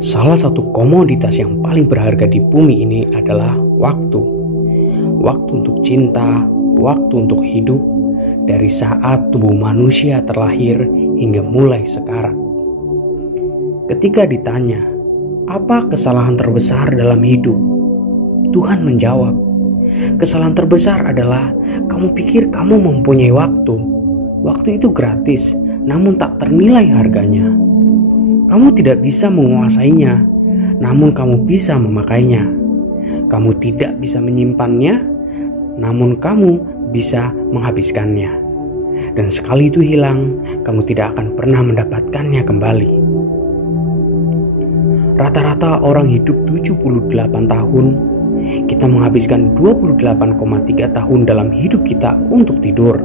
Salah satu komoditas yang paling berharga di bumi ini adalah waktu. Waktu untuk cinta, waktu untuk hidup, dari saat tubuh manusia terlahir hingga mulai sekarat. Ketika ditanya, apa kesalahan terbesar dalam hidup? Tuhan menjawab, kesalahan terbesar adalah kamu pikir kamu mempunyai waktu. Waktu itu gratis, namun tak ternilai harganya. Kamu tidak bisa menguasainya, namun kamu bisa memakainya. Kamu tidak bisa menyimpannya, namun kamu bisa menghabiskannya. Dan sekali itu hilang, kamu tidak akan pernah mendapatkannya kembali. Rata-rata orang hidup 78 tahun. Kita menghabiskan 28,3 tahun dalam hidup kita untuk tidur.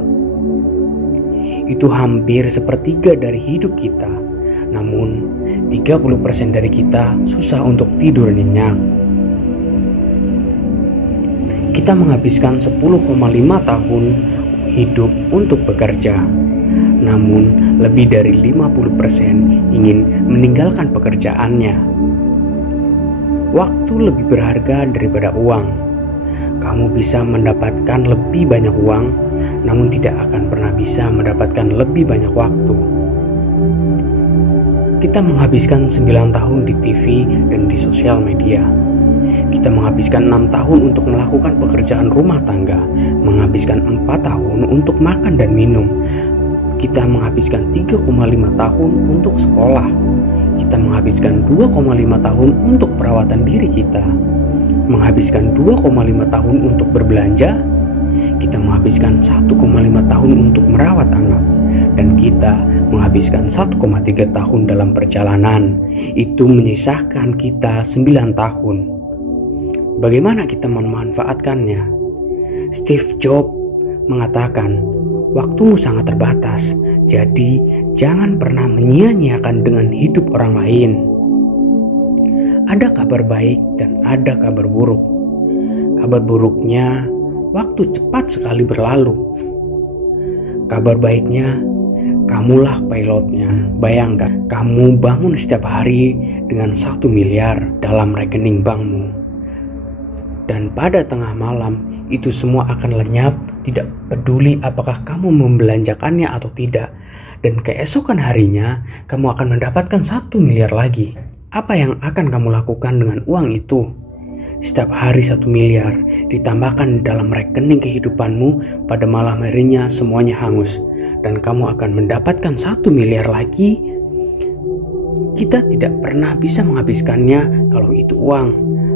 Itu hampir sepertiga dari hidup kita. Namun 30% dari kita susah untuk tidur nyenyak. Kita menghabiskan 10,5 tahun hidup untuk bekerja. Namun lebih dari 50% ingin meninggalkan pekerjaannya. Waktu lebih berharga daripada uang. Kamu bisa mendapatkan lebih banyak uang, namun tidak akan pernah bisa mendapatkan lebih banyak waktu. Kita menghabiskan 9 tahun di TV dan di sosial media. Kita menghabiskan 6 tahun untuk melakukan pekerjaan rumah tangga, menghabiskan 4 tahun untuk makan dan minum. Kita menghabiskan 3,5 tahun untuk sekolah. Kita menghabiskan 2,5 tahun untuk perawatan diri kita. Menghabiskan 2,5 tahun untuk berbelanja. Kita menghabiskan 1,5 tahun untuk merawat anak. Dan kita menghabiskan 1,3 tahun dalam perjalanan. Itu menyisakan kita 9 tahun. Bagaimana kita memanfaatkannya? Steve Jobs mengatakan, waktumu sangat terbatas, jadi jangan pernah menyia-nyiakan dengan hidup orang lain. Ada kabar baik dan ada kabar buruk. Kabar buruknya, waktu cepat sekali berlalu. Kabar baiknya, kamulah pilotnya. Bayangkan, kamu bangun setiap hari dengan 1 miliar dalam rekening bankmu. Dan pada tengah malam, itu semua akan lenyap, tidak peduli apakah kamu membelanjakannya atau tidak. Dan keesokan harinya, kamu akan mendapatkan 1 miliar lagi. Apa yang akan kamu lakukan dengan uang itu? Setiap hari 1 miliar ditambahkan dalam rekening kehidupanmu, pada malam harinya semuanya hangus. Dan kamu akan mendapatkan 1 miliar lagi. Kita tidak pernah bisa menghabiskannya kalau itu uang.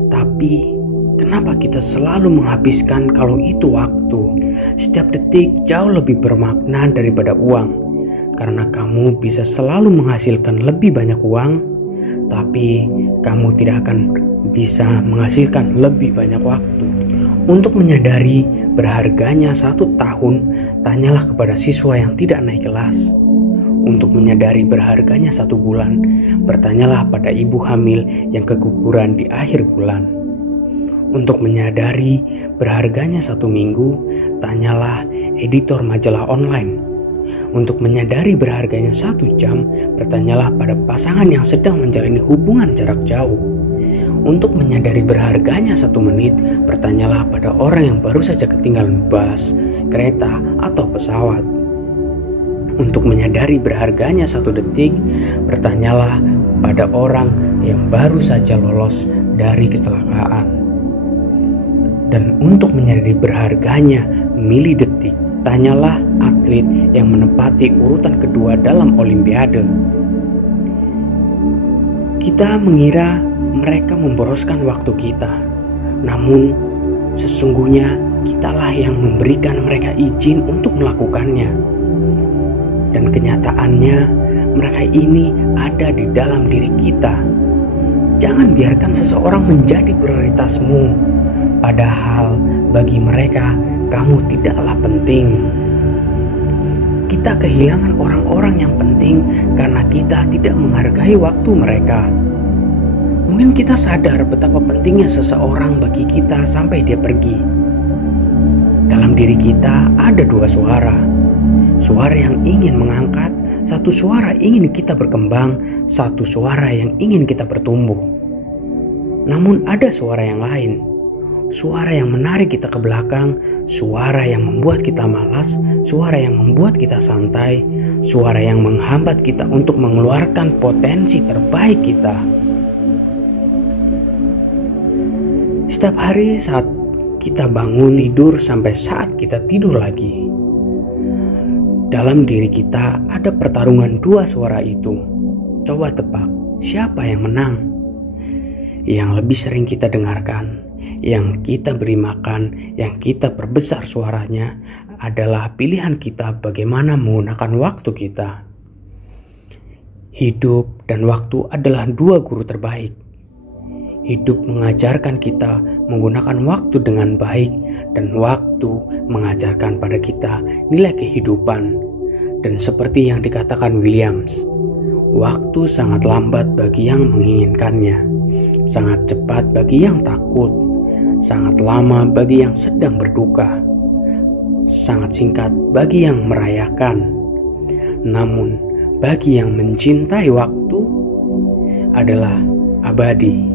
Tapi kenapa kita selalu menghabiskan kalau itu waktu? Setiap detik jauh lebih bermakna daripada uang. Karena kamu bisa selalu menghasilkan lebih banyak uang, tapi kamu tidak akan bisa menghasilkan lebih banyak waktu. Untuk menyadari berharganya 1 tahun, tanyalah kepada siswa yang tidak naik kelas. Untuk menyadari berharganya 1 bulan, bertanyalah pada ibu hamil yang keguguran di akhir bulan. Untuk menyadari berharganya 1 minggu, tanyalah editor majalah online. Untuk menyadari berharganya 1 jam, bertanyalah pada pasangan yang sedang menjalani hubungan jarak jauh. Untuk menyadari berharganya 1 menit, bertanyalah pada orang yang baru saja ketinggalan bus, kereta, atau pesawat. Untuk menyadari berharganya 1 detik, bertanyalah pada orang yang baru saja lolos dari kecelakaan. Dan untuk menyadari berharganya milidetik, tanyalah atlet yang menempati urutan kedua dalam Olimpiade. Kita mengira mereka memboroskan waktu kita, namun sesungguhnya kitalah yang memberikan mereka izin untuk melakukannya. Dan kenyataannya, mereka ini ada di dalam diri kita. Jangan biarkan seseorang menjadi prioritasmu, padahal bagi mereka kamu tidaklah penting. Kita kehilangan orang-orang yang penting karena kita tidak menghargai waktu mereka. Mungkin kita sadar betapa pentingnya seseorang bagi kita sampai dia pergi. Dalam diri kita ada dua suara. Suara yang ingin mengangkat, satu suara ingin kita berkembang, satu suara yang ingin kita bertumbuh. Namun ada suara yang lain, suara yang menarik kita ke belakang, suara yang membuat kita malas, suara yang membuat kita santai, suara yang menghambat kita untuk mengeluarkan potensi terbaik kita. Setiap hari saat kita bangun tidur sampai saat kita tidur lagi, dalam diri kita ada pertarungan dua suara itu. Coba tebak, siapa yang menang? Yang lebih sering kita dengarkan, yang kita beri makan, yang kita perbesar suaranya adalah pilihan kita bagaimana menggunakan waktu kita. Hidup dan waktu adalah dua guru terbaik. Hidup mengajarkan kita menggunakan waktu dengan baik, dan waktu mengajarkan pada kita nilai kehidupan. Dan seperti yang dikatakan Williams, waktu sangat lambat bagi yang menginginkannya, sangat cepat bagi yang takut, sangat lama bagi yang sedang berduka, sangat singkat bagi yang merayakan. Namun bagi yang mencintai waktu adalah abadi.